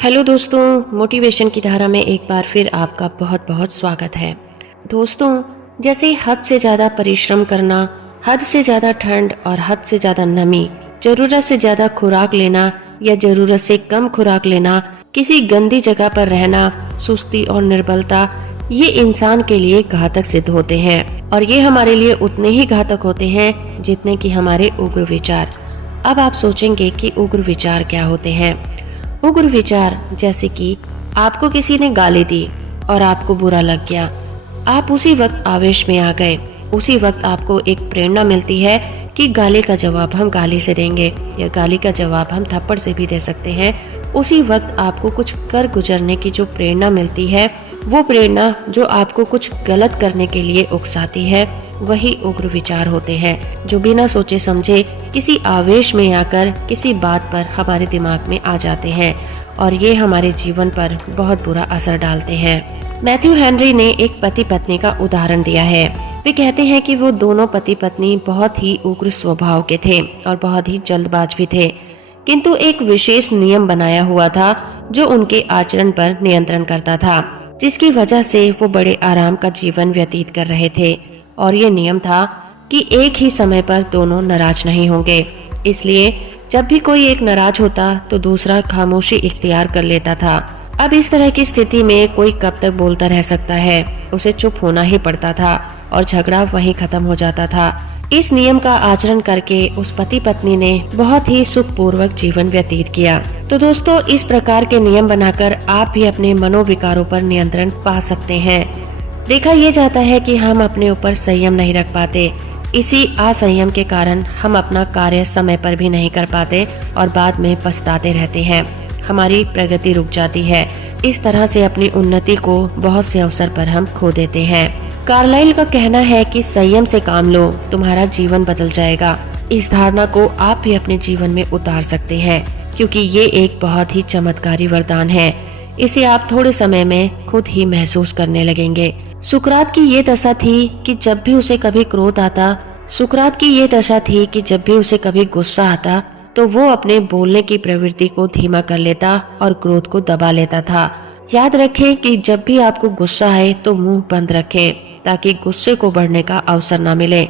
Hello दोस्तों, motivation की धारा में एक बार फिर आपका बहुत बहुत स्वागत है। दोस्तों, जैसे हद से ज़्यादा परिश्रम करना, हद से ज़्यादा ठंड और हद से ज़्यादा नमी, ज़रूरत से ज़्यादा खुराक लेना या ज़रूरत से कम खुराक लेना, किसी गंदी जगह पर रहना, सुस्ती और निर्बलता, ये इंसान के लिए घातक सिद्ध होते हैं और ये हमारे लिए उतने ही घातक होते हैं जितने कि हमारे उग्र विचार। अब आप सोचेंगे कि उग्र विचार क्या होते हैं। उग्र विचार जैसे कि आपको किसी ने गाली दी और आपको बुरा लग गया, आप उसी वक्त आवेश में आ गए। उसी वक्त आपको एक प्रेरणा मिलती है कि गाली का जवाब हम गाली से देंगे या गाली का जवाब हम थप्पड़ से भी दे सकते हैं। उसी वक्त आपको कुछ कर गुजरने की जो प्रेरणा मिलती है, वो प्रेरणा जो आपको कुछ गलत करने के लिए उकसाती है, वही उग्र विचार होते हैं, जो बिना सोचे समझे किसी आवेश में आकर किसी बात पर हमारे दिमाग में आ जाते हैं और ये हमारे जीवन पर बहुत बुरा असर डालते हैं। मैथ्यू हेनरी ने एक पति पत्नी का उदाहरण दिया है। वे कहते हैं कि वो दोनों पति पत्नी बहुत ही उग्र स्वभाव के थे और बहुत ही जल्दबाज भी थे, किंतु एक विशेष नियम बनाया हुआ था जो उनके आचरण पर नियंत्रण करता था, जिसकी वजह से वो बड़े आराम का जीवन व्यतीत कर रहे थे। और ये नियम था कि एक ही समय पर दोनों नाराज नहीं होंगे। इसलिए जब भी कोई एक नाराज होता तो दूसरा खामोशी इख्तियार कर लेता था। अब इस तरह की स्थिति में कोई कब तक बोलता रह सकता है, उसे चुप होना ही पड़ता था और झगड़ा वहीं खत्म हो जाता था। इस नियम का आचरण करके उस पति पत्नी ने बहुत ही सुखपूर्वक जीवन व्यतीत किया। तो दोस्तों, इस प्रकार के नियम बनाकर आप भी अपने मनोविकारों पर नियंत्रण पा सकते हैं। देखा यह जाता है कि हम अपने ऊपर संयम नहीं रख पाते। इसी असंयम के कारण हम अपना कार्य समय पर भी नहीं कर पाते और बाद में पछताते रहते हैं। हमारी प्रगति रुक जाती है। इस तरह से अपनी उन्नति को बहुत से अवसर पर हम खो देते हैं। कार्लाइल का कहना है कि संयम से काम लो, तुम्हारा जीवन बदल जाएगा। इस धारणा को आप भी अपने जीवन में उतार सकते हैं, क्योंकि ये एक बहुत ही चमत्कारी वरदान है। इसे आप थोड़े समय में खुद ही महसूस करने लगेंगे। सुकरात की ये दशा थी कि जब भी उसे कभी क्रोध आता, सुकरात की ये दशा थी कि जब भी उसे कभी गुस्सा आता तो वो अपने बोलने की प्रवृत्ति को धीमा कर लेता और क्रोध को दबा लेता था। याद रखें कि जब भी आपको गुस्सा आए तो मुंह बंद रखें, ताकि गुस्से को बढ़ने का अवसर न मिले।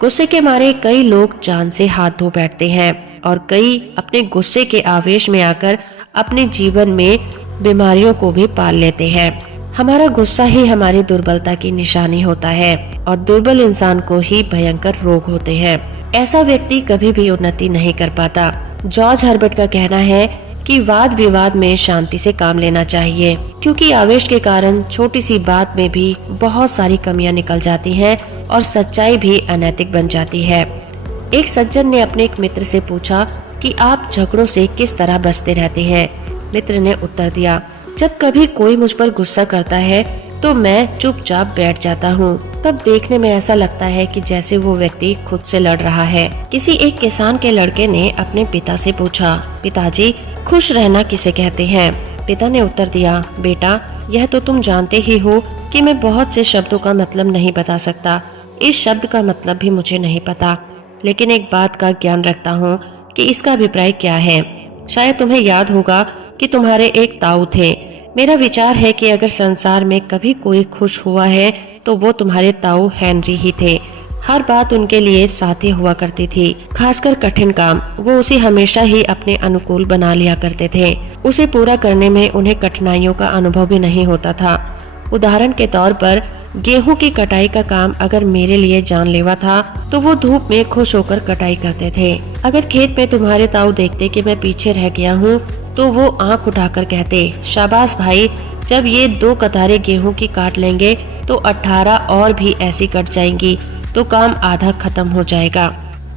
गुस्से के मारे कई लोग जान से हाथ धो बैठते हैं और कई अपने गुस्से के आवेश में आकर अपने जीवन में बीमारियों को भी पाल लेते हैं। हमारा गुस्सा ही हमारी दुर्बलता की निशानी होता है और दुर्बल इंसान को ही भयंकर रोग होते हैं। ऐसा व्यक्ति कभी भी उन्नति नहीं कर पाता। जॉर्ज हर्बर्ट का कहना है कि वाद विवाद में शांति से काम लेना चाहिए, क्योंकि आवेश के कारण छोटी सी बात में भी बहुत सारी कमियां निकल जाती हैं और सच्चाई भी अनैतिक बन जाती है। एक सज्जन ने अपने एक मित्र से पूछा कि आप झगड़ों से किस तरह बचते रहते हैं। मित्र ने उत्तर दिया, जब कभी कोई मुझ पर गुस्सा करता है तो मैं चुपचाप बैठ जाता हूँ। तब देखने में ऐसा लगता है कि जैसे वो व्यक्ति खुद से लड़ रहा है। किसी एक किसान के लड़के ने अपने पिता से पूछा, पिताजी, खुश रहना किसे कहते हैं? पिता ने उत्तर दिया, बेटा, यह तो तुम जानते ही हो कि मैं बहुत से शब्दों का मतलब नहीं बता सकता। इस शब्द का मतलब भी मुझे नहीं पता, लेकिन एक बात का ज्ञान रखता हूँ कि इसका अभिप्राय क्या है। शायद तुम्हें याद होगा कि तुम्हारे एक ताऊ थे। मेरा विचार है कि अगर संसार में कभी कोई खुश हुआ है तो वो तुम्हारे ताऊ हेनरी ही थे। हर बात उनके लिए साथी हुआ करती थी, खासकर कठिन काम वो उसे हमेशा ही अपने अनुकूल बना लिया करते थे। उसे पूरा करने में उन्हें कठिनाइयों का अनुभव भी नहीं होता था। उदाहरण के तौर पर गेहूं की कटाई का काम अगर मेरे लिए जानलेवा था तो वो धूप में खुश होकर कटाई करते थे। अगर खेत में तुम्हारे ताऊ देखते कि मैं पीछे रह गया हूँ तो वो आंख उठाकर कहते, शाबाश भाई, जब ये 2 कतारें गेहूं की काट लेंगे तो 18 और भी ऐसी कट जाएंगी तो काम आधा खत्म हो जाएगा।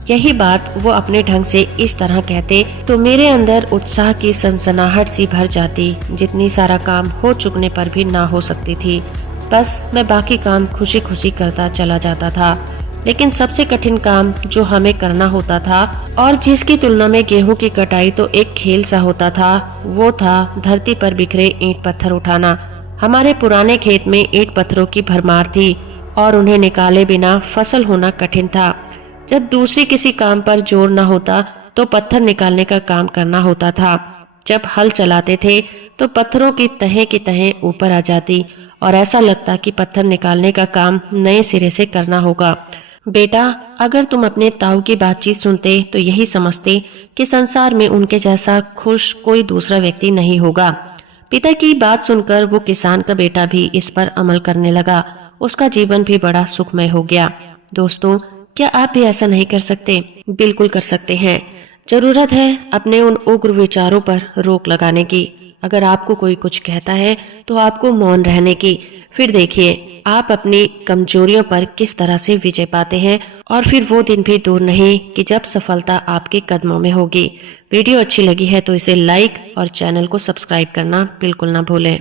यही बात वो अपने ढंग से इस तरह कहते तो मेरे अंदर उत्साह की सनसनाहट सी भर जाती, जितनी सारा काम हो चुकने पर भी ना हो सकती थी। बस मैं बाकी काम खुशी खुशी करता चला जाता था। लेकिन सबसे कठिन काम जो हमें करना होता था और जिसकी तुलना में गेहूं की कटाई तो एक खेल सा होता था, वो था धरती पर बिखरे ईंट पत्थर उठाना। हमारे पुराने खेत में ईंट पत्थरों की भरमार थी और उन्हें निकाले बिना फसल होना कठिन था। जब दूसरी किसी काम पर जोर न होता तो पत्थर निकालने का काम करना होता था। जब हल चलाते थे तो पत्थरों की तहें ऊपर आ जाती और ऐसा लगता कि पत्थर निकालने का काम नए सिरे से करना होगा। बेटा, अगर तुम अपने ताऊ की बातचीत सुनते तो यही समझते कि संसार में उनके जैसा खुश कोई दूसरा व्यक्ति नहीं होगा। पिता की बात सुनकर वो किसान का बेटा भी इस पर अमल करने लगा। उसका जीवन भी बड़ा सुखमय हो गया। दोस्तों, क्या आप भी ऐसा नहीं कर सकते? बिल्कुल कर सकते हैं। जरूरत है अपने उन उग्र विचारों पर रोक लगाने की। अगर आपको कोई कुछ कहता है तो आपको मौन रहने की। फिर देखिए आप अपनी कमजोरियों पर किस तरह से विजय पाते हैं और फिर वो दिन भी दूर नहीं कि जब सफलता आपके कदमों में होगी। वीडियो अच्छी लगी है तो इसे लाइक और चैनल को सब्सक्राइब करना बिल्कुल ना भूलें।